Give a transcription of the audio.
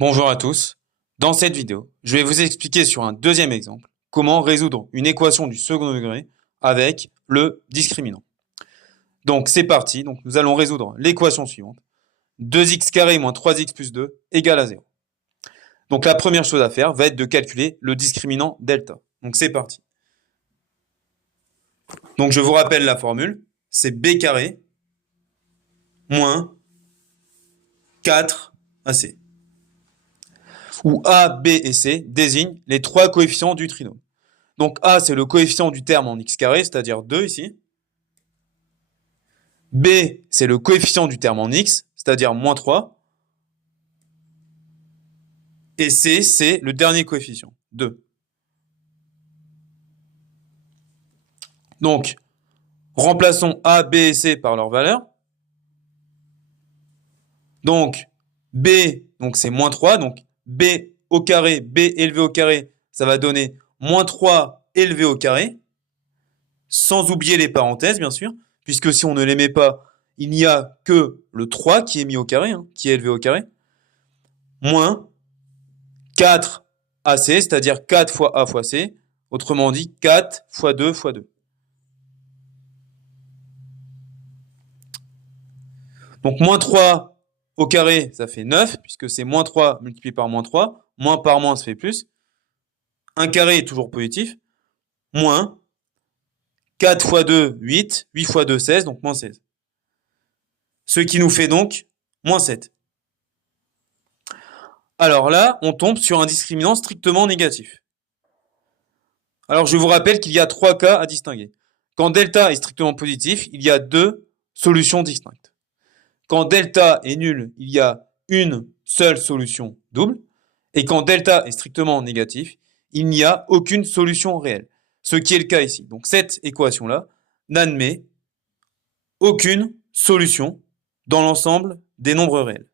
Bonjour à tous. Dans cette vidéo, je vais vous expliquer sur un deuxième exemple comment résoudre une équation du second degré avec le discriminant. Donc c'est parti, nous allons résoudre l'équation suivante. 2x carré moins 3x plus 2 égale à 0. Donc la première chose à faire va être de calculer le discriminant delta. Donc c'est parti. Donc je vous rappelle la formule, c'est b carré moins 4ac. Où A, B et C désignent les trois coefficients du trinôme. Donc A, c'est le coefficient du terme en x carré, c'est-à-dire 2 ici. B, c'est le coefficient du terme en x, c'est-à-dire moins 3. Et C, c'est le dernier coefficient, 2. Donc, remplaçons A, B et C par leur valeur. Donc, B, c'est moins 3. Donc, B au carré, B élevé au carré, ça va donner moins 3 élevé au carré. Sans oublier les parenthèses, bien sûr, puisque si on ne les met pas, il n'y a que le 3 qui est mis au carré, qui est élevé au carré, moins 4 AC, c'est-à-dire 4 fois A fois C, autrement dit 4 fois 2 fois 2. Donc moins 3 au carré, ça fait 9, puisque c'est moins 3 multiplié par moins 3, moins par moins, ça fait plus. Un carré est toujours positif, moins 4 fois 2, 8, 8 fois 2, 16, donc moins 16. Ce qui nous fait donc moins 7. Alors là, on tombe sur un discriminant strictement négatif. Alors je vous rappelle qu'il y a trois cas à distinguer. Quand delta est strictement positif, il y a deux solutions distinctes. Quand delta est nul, il y a une seule solution double. Et quand delta est strictement négatif, il n'y a aucune solution réelle. Ce qui est le cas ici. Donc cette équation-là n'admet aucune solution dans l'ensemble des nombres réels.